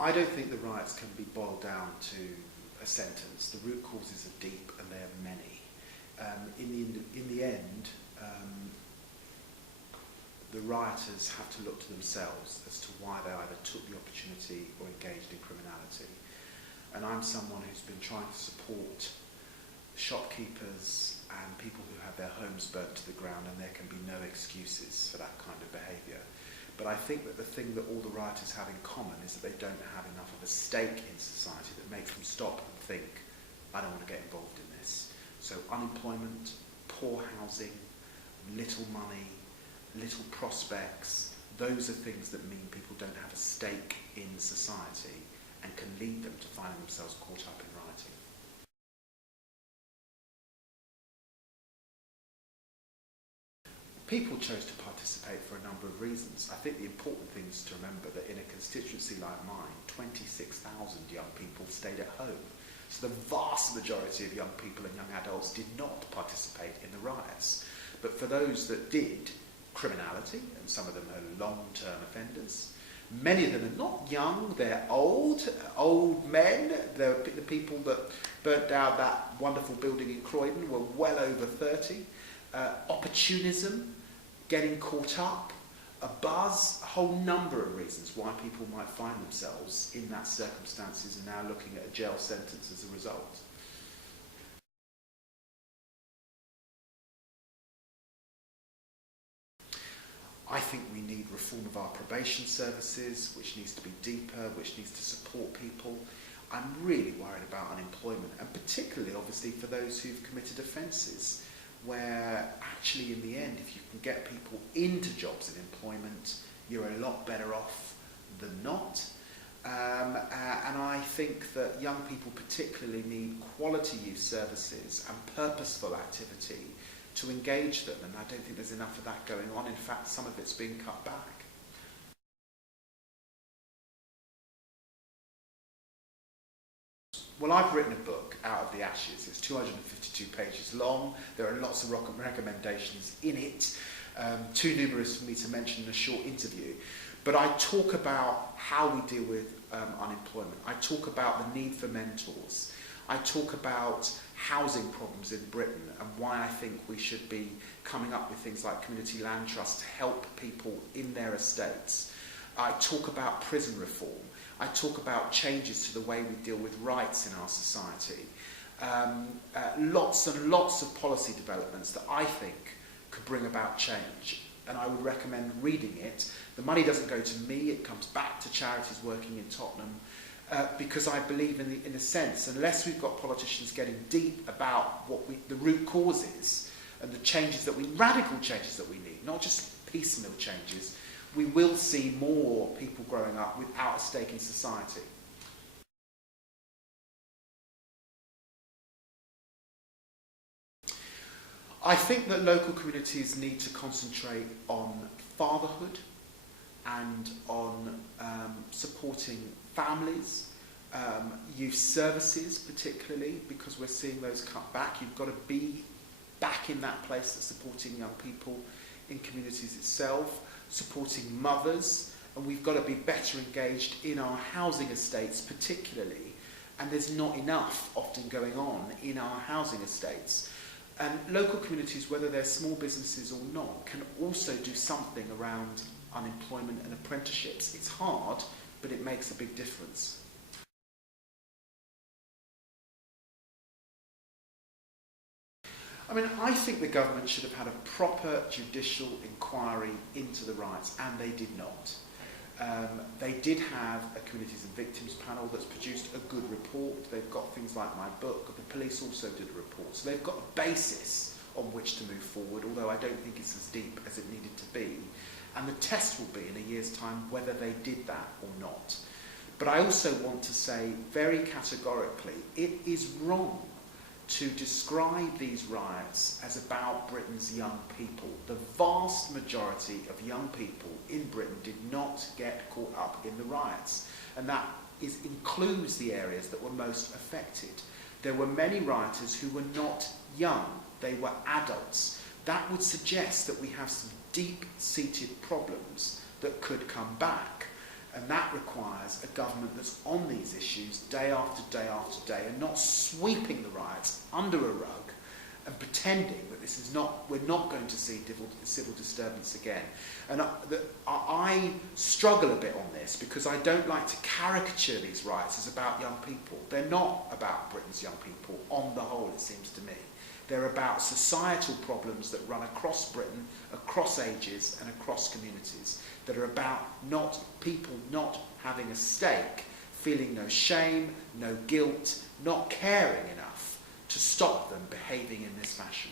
I don't think the riots can be boiled down to a sentence. The root causes are deep and they are many. In the end, the rioters have to look to themselves as to why they either took the opportunity or engaged in criminality. And I'm someone who's been trying to support shopkeepers and people who have their homes burnt to the ground, and there can be no excuses for that kind of behaviour. But I think that the thing that all the rioters have in common is that they don't have enough of a stake in society that makes them stop and think, I don't want to get involved in this. So unemployment, poor housing, little money, little prospects, those are things that mean people don't have a stake in society and can lead them to finding themselves caught up in rioting. People chose to participate for a number of reasons. I think the important thing is to remember that in a constituency like mine, 26,000 young people stayed at home. So the vast majority of young people and young adults did not participate in the riots. But for those that did, criminality, and some of them are long-term offenders. Many of them are not young, they're old men. The people that burnt down that wonderful building in Croydon were well over 30. Opportunism, getting caught up, a buzz, a whole number of reasons why people might find themselves in that circumstances and now looking at a jail sentence as a result. I think we need reform of our probation services, which needs to be deeper, which needs to support people. I'm really worried about unemployment, and particularly, obviously, for those who've committed offences, where actually, in the end, if you can get people into jobs and employment, you're a lot better off than not. And I think that young people particularly need quality youth services and purposeful activity to engage them, and I don't think there's enough of that going on. In fact, some of it's being cut back. Well, I've written a book, Out of the Ashes. It's 252 pages long. There are lots of recommendations in it, too numerous for me to mention in a short interview. But I talk about how we deal with unemployment. I talk about the need for mentors. I talk about housing problems in Britain and why I think we should be coming up with things like community land trusts to help people in their estates. I talk about prison reform. I talk about changes to the way we deal with rights in our society. Lots and lots of policy developments that I think could bring about change. And I would recommend reading it. The money doesn't go to me, it comes back to charities working in Tottenham. Because I believe in a sense, unless we've got politicians getting deep about what the root causes and the radical changes that we need, not just piecemeal changes, we will see more people growing up without a stake in society. I think that local communities need to concentrate on fatherhood and on supporting families, youth services particularly, because we're seeing those cut back. You've got to be back in that place of supporting young people in communities itself, supporting mothers, and we've got to be better engaged in our housing estates particularly, and there's not enough often going on in our housing estates. And local communities, whether they're small businesses or not, can also do something around unemployment and apprenticeships. It's hard, but it makes a big difference. I mean, I think the government should have had a proper judicial inquiry into the riots, and they did not. They did have a Communities and Victims panel that's produced a good report. They've got things like my book. The police also did a report. So they've got a basis on which to move forward, although I don't think it's as deep as it needed to be. And the test will be in a year's time whether they did that or not. But I also want to say very categorically, it is wrong to describe these riots as about Britain's young people. The vast majority of young people in Britain did not get caught up in the riots, and that includes the areas that were most affected. There were many rioters who were not young, they were adults. That would suggest that we have some deep-seated problems that could come back. And that requires a government that's on these issues day after day after day and not sweeping the riots under a rug and pretending that this is not, we're not going to see civil disturbance again. And I struggle a bit on this because I don't like to caricature these riots as about young people. They're not about Britain's young people, on the whole, it seems to me. They're about societal problems that run across Britain, across ages and across communities, that are about people not having a stake, feeling no shame, no guilt, not caring enough to stop them behaving in this fashion.